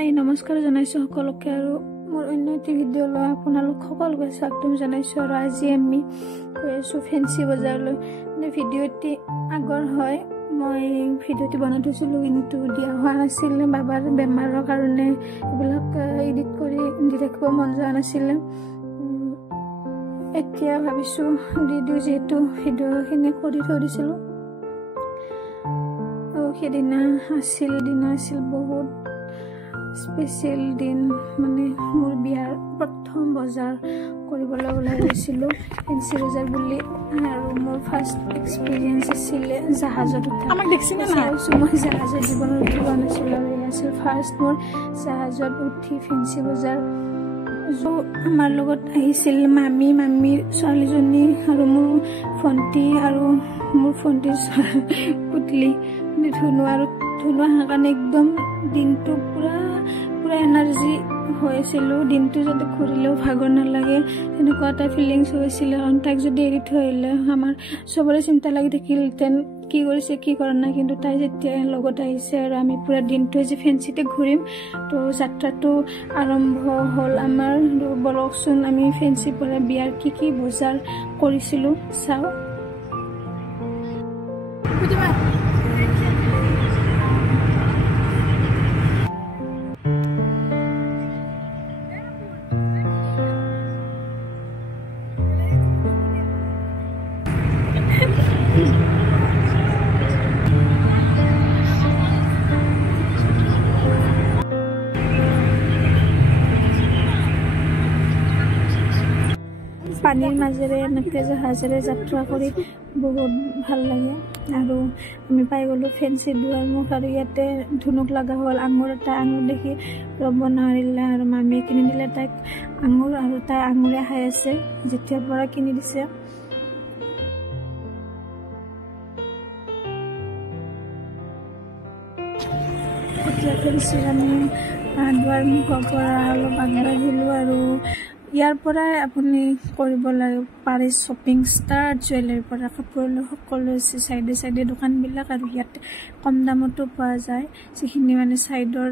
হাই নমস্কাৰ জনাইছো সকলোকে আৰু মোৰ অন্য এটা ভিডিঅ লৈ আপোনালোক সকলোকে স্বাগতম জনাইছো আৰু আজি আমি গৈ আছো ফেন্সি বজাৰলৈ ভিডিঅ'টি আগৰ হয় মই ভিডিঅ'টি বনাই থৈছিলো কিন্তু দিয়া হোৱা নাছিল বাবাৰ বেমাৰৰ কাৰণে এইবিলাক এডিট কৰি দি ৰাখিব মন যোৱা নাছিল এতিয়া ভাবিছো দিও যেহেতু ভিডিঅ'খিনি কৰি থৈ দিছিলো সেইদিনা আছিল বহুত স্পেচিয়েল দিন মানে মোৰ বিয়াৰ প্ৰথম বজাৰ কৰিবলৈ ওলাই গৈছিলো ফেন্সি বজাৰ বুলি আৰু মোৰ ফাৰ্ষ্ট এক্সপেৰিয়েন্স আছিল জাহাজত উঠা আমাক দেখছিনে না মই জাহাজত জীৱনত উঠিব নাছিল আৰু আছিল ফাৰ্ষ্ট মোৰ জাহাজত উঠি ফেন্সি বজাৰ আমাৰ লগত আহিছিল মামী ছোৱালীজনী আৰু মোৰ ভণ্টি আৰু মোৰ ভণ্টিৰ পুতলি ধুনু আৰু ধুনু অহাৰ কাৰণে একদম দিনটো পুৰা এনাৰ্জি হৈছিল দিনটো যদি ঘূৰিলেও ভাগৰ নালাগে তেনেকুৱা এটা ফিলিংছ হৈছিল কাৰণ তাইক যদি এৰি থৈ আহিলে আমাৰ চবৰে চিন্তা লাগি থাকিলহেঁতেন কি কৰিছে কি কৰা নাই কিন্তু তাই যেতিয়া লগত আহিছে আৰু আমি পুৰা দিনটো আজি ফেন্সিতে ঘূৰিম তো যাত্ৰাটো আৰম্ভ হ'ল আমাৰ বলকচোন আমি ফেন্সিৰ পৰা বিয়াৰ কি বজাৰ কৰিছিলোঁ চাওঁ পানীৰ মাজেৰে এনেকৈ জাহাজেৰে যাত্ৰা কৰি বহুত ভাল লাগে আৰু আমি পাই গ'লোঁ ফেন্সি দুৱাৰমুখ আৰু ইয়াতে ধুনুক লগা হ'ল আঙুৰ এটা আঙুৰ দেখি ৰ'ব নোৱাৰিলে আৰু মামীয়ে কিনি দিলে তাইক আঙুৰ আৰু তাই আঙুৰে খাই আছে যেতিয়াৰ পৰা কিনি দিছে এতিয়া ফেন্সি আমি দুৱাৰমুখৰ পৰা অলপ আগবাঢ়িলোঁ আৰু ইয়াৰ পৰাই আপুনি কৰিব লাগে পাৰে শ্বপিং ষ্টাৰ্ট জুৱেলাৰীৰ পৰা কাপোৰলৈ সকলো আছে চাইডে দোকানবিলাক আৰু ইয়াতে কম দামতো পোৱা যায় যিখিনি মানে চাইডৰ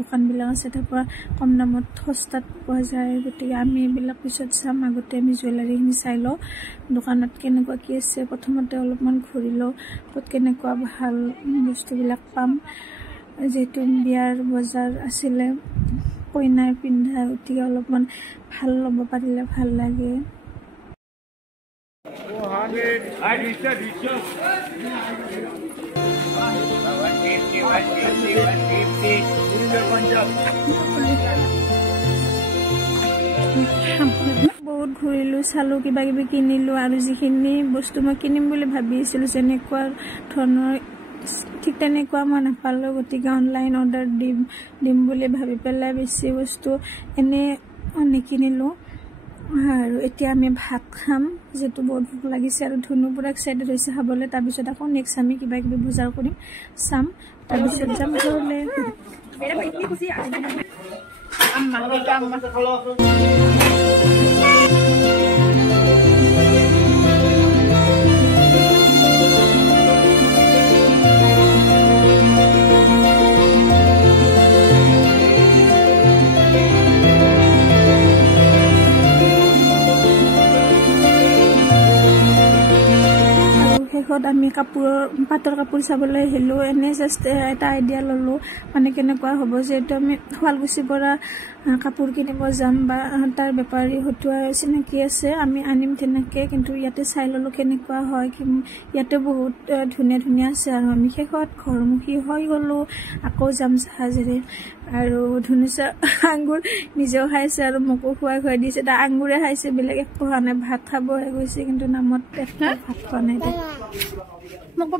দোকানবিলাক আছে তাৰ পৰা কম দামত সস্তাত পোৱা যায় গতিকে আমি এইবিলাক পিছত চাম আগতে আমি জুৱেলাৰীখিনি চাই লওঁ দোকানত কেনেকুৱা কি আছে প্ৰথমতে অলপমান ঘূৰি লওঁ ক'ত কেনেকুৱা ভাল বস্তুবিলাক পাম যিহেতু বিয়াৰ বজাৰ আছিলে কইনাৰ পিন্ধা গতিকে অলপমান ভাল ল'ব পাৰিলে ভাল লাগে বহুত ঘূৰিলোঁ চালোঁ কিবা কিবি কিনিলোঁ আৰু যিখিনি বস্তু মই কিনিম বুলি ভাবি আছিলোঁ যেনেকুৱা ধৰণৰ ঠিক তেনেকুৱা মই নাপালোঁ গতিকে অনলাইন অৰ্ডাৰ দিম বুলি ভাবি পেলাই বেছি বস্তু এনে নিকিনিলোঁ আৰু এতিয়া আমি ভাত খাম যিহেতু বহুত ভোক লাগিছে আৰু ধুনু পুৰা এক্সাইটেড হৈছে খাবলৈ তাৰপিছত আকৌ নেক্সট আমি কিবা কিবি বজাৰ কৰিম চাম তাৰপিছত যাম ঘৰলৈ আমি পাটৰ কাপোৰ চাবলৈ আহিলোঁ এনে জাষ্ট এটা আইডিয়া ল'লোঁ মানে কেনেকুৱা হ'ব যিহেতু আমি শুৱালকুছিৰ পৰা কাপোৰ কিনিব যাম বা তাৰ বেপাৰী হতুৱা চিনাকি আছে আমি আনিম তেনেকৈ কিন্তু ইয়াতে চাই ল'লোঁ কেনেকুৱা হয় ইয়াতে বহুত ধুনীয়া আছে আৰু আমি শেষত ঘৰমুখী হৈ গ'লোঁ আকৌ যাম জাহাজেৰে আৰু ধুনুচা আঙুৰ নিজেও খাইছে আৰু মোকো খুৱাই দিছে তাৰ আঙুৰে খাইছে বেলেগ একো খোৱা নাই ভাত খাবহে গৈছে কিন্তু নামত ভাত খোৱা নাই মোক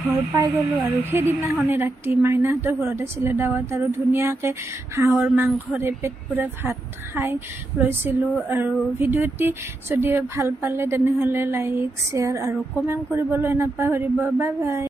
ঘৰ পাই গ'লোঁ আৰু সেইদিনাখনে ৰাতি মাইনাহঁতৰ ঘৰত আছিলে দাৱাত আৰু ধুনীয়াকৈ হাঁহৰ মাংসৰে পেট পুৰা ভাত খাই লৈছিলোঁ। আৰু ভিডিঅ'টি যদি ভাল পালে তেনেহ'লে লাইক শ্বেয়াৰ আৰু কমেণ্ট কৰিবলৈ নাপাহৰিব। Bye bye.